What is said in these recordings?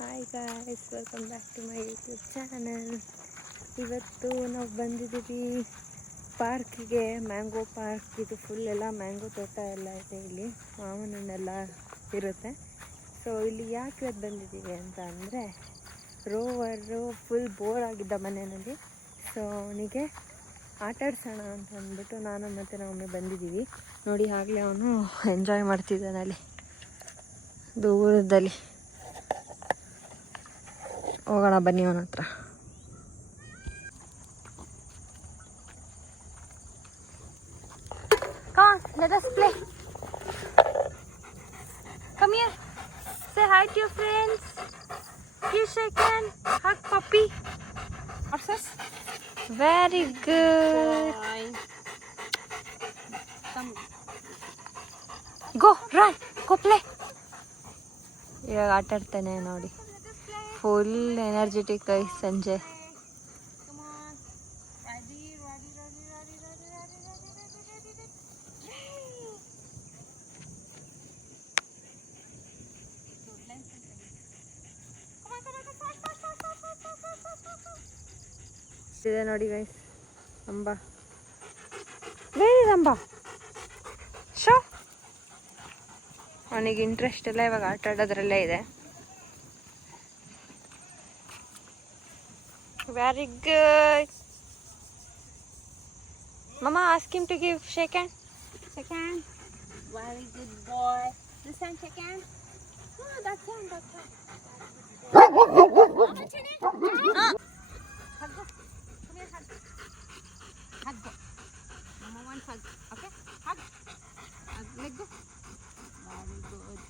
Hi guys, welcome back to my YouTube channel. ಇವತ್ತು ನಾವು ಬಂದಿದ್ದೀವಿ ಪಾರ್ಕಿಗೆ, ಮ್ಯಾಂಗೋ ಪಾರ್ಕ್. ಇದು ಫುಲ್ ಎಲ್ಲ ಮ್ಯಾಂಗೋ ತೋಟ ಎಲ್ಲ ಇದೆ, ಇಲ್ಲಿ ಮಾವಿನ ಹಣ್ಣೆಲ್ಲ ಇರುತ್ತೆ. ಸೊ ಇಲ್ಲಿ ಯಾಕೆ ಇವತ್ತು ಬಂದಿದ್ದೀವಿ ಅಂತ ಅಂದರೆ, ರೋವರು ಫುಲ್ ಬೋರ್ ಆಗಿದ್ದ ಮನೆಯಲ್ಲಿ. ಸೊ ಅವನಿಗೆ ಆಟಾಡ್ಸೋಣ ಅಂತ ಅಂದ್ಬಿಟ್ಟು ನಾನು ಮತ್ತು ನಮ್ಮ ಮಮ್ಮಿ ಬಂದಿದ್ದೀವಿ. ನೋಡಿ, ಆಗಲೇ ಅವನು ಎಂಜಾಯ್ ಮಾಡ್ತಿದ್ದಾನೆ ಅಲ್ಲಿ ದೂರದಲ್ಲಿ. ಹೋಗೋಣ ಬನ್ನಿ ಅವನ ಹತ್ರ. Come on, let us play. Come here. Say hi to your friends. You shake hand. Hug puppy. Horses. Very good. Bye. Come. Go, run. Go play. ಇವಾಗ ಆಟ ಆಡ್ತಾನೆ ನೋಡಿ. ಫುಲ್ ಎನರ್ಜೆಟಿಕ್ ಐ ಸಂಜೆ. ಇದೆ ನೋಡಿ ಗೈಸ್, ಅಂಬ. ವೇರಿ ಅಂಬ show. ಅವನಿಗೆ ಇಂಟ್ರೆಸ್ಟ್ ಎಲ್ಲ ಇವಾಗ ಆಟ ಆಡೋದ್ರಲ್ಲೇ ಇದೆ. Very good. Mama, ask him to give shake hand. Shake hand. Very good boy. This hand shake hand. Oh, that's hand, that's hand. Mama, chini. Hug go. Come here, hug. Hug go. Mama wants hug. Okay? Hug. Hug. Let go. Very good.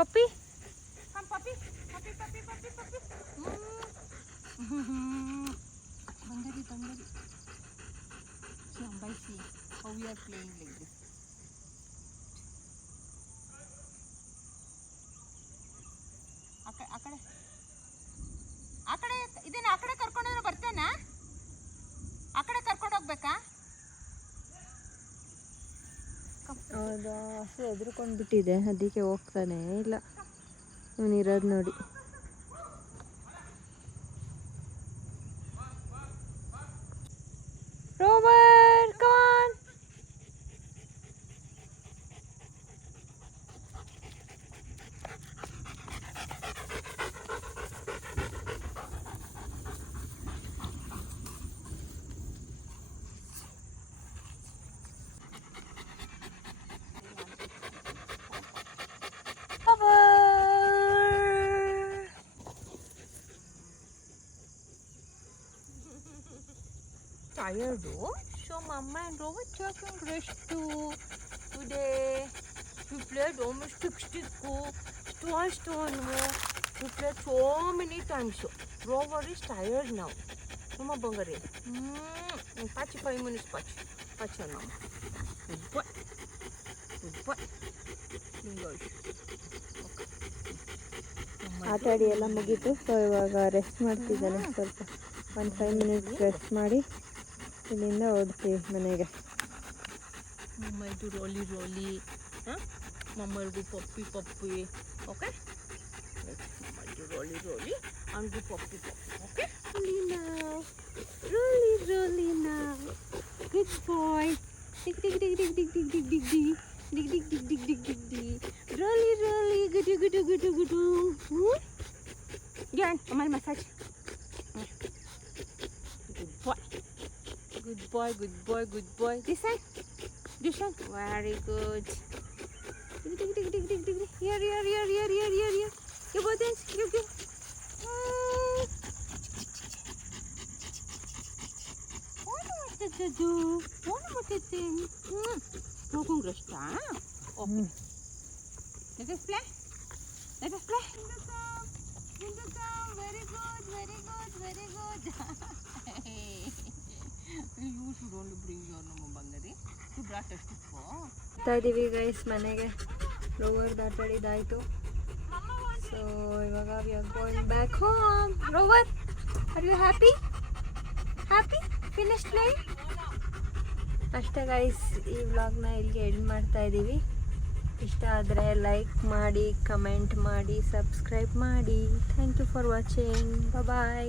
Puppy. Puppy, puppy, puppy, puppy, puppy. Bandari, bandari. See, Ambai, see how we are playing like this. Akade. Idena akade karkondu bartena? Akade karkondu hogbeka? ಹೌದಾ, ಹಸು ಎದುರ್ಕೊಂಡ್ಬಿಟ್ಟಿದೆ, ಅದಕ್ಕೆ ಹೋಗ್ತಾನೆ ಇಲ್ಲ. ಇವನಿರೋದು ನೋಡಿ. Rover, come on. Tired, so Mama and Rover taking rest too. Today we played almost 60 twice. We played so many times. Rover is tired now. Mama bangare. Patch 5 minutes patch now. Good boy. Good boy. ಆಟ ಆಡಿ ಎಲ್ಲ ಮುಗೀತು. So ಇವಾಗ rest ಮಾಡ್ತಿದ್ದಾನೆ ಸ್ವಲ್ಪ. 5 minutes rest ಮಾಡಿ ಇಲ್ಲಿಂದ ಓಡ್ತೀವಿ ಮನೆಗೆ. ಮಮ್ಮ ಇದು ರೋಲಿ ಮಮ್ಮ ಇದು ಪಪ್ಪಿ ಓಕೆ. ಮಮ್ಮ ಇದು ರೋಲಿ ಅಂಡು ಪಪ್ಪಿ ಓಕೆ. ರೋಲಿ now good boy. dig ರೋಲಿ good yan amal massage. Good boy. This side. Very good. Dig. Here. You both hands. You. What is it? Broken rest, huh? Okay. Let us play. In the come. Very good. You should only bring your number bangari. You brought us to ಇದೀವಿ guys ಮನೆಗೆ. Rover ಆಟಾಡಿದಾಯಿತು. So ಇವಾಗ we are going back home. Rover, are you happy? Finish playing? ಅಷ್ಟೇ guys, ಈ ವ್ಲಾಗ್ನ ಇಲ್ಲಿಗೆ end ಮಾಡ್ತಾ ಇದ್ದೀವಿ. ಇಷ್ಟ ಆದರೆ ಲೈಕ್ ಮಾಡಿ, ಕಮೆಂಟ್ ಮಾಡಿ, ಸಬ್ಸ್ಕ್ರೈಬ್ ಮಾಡಿ. Thank you for watching. Bye.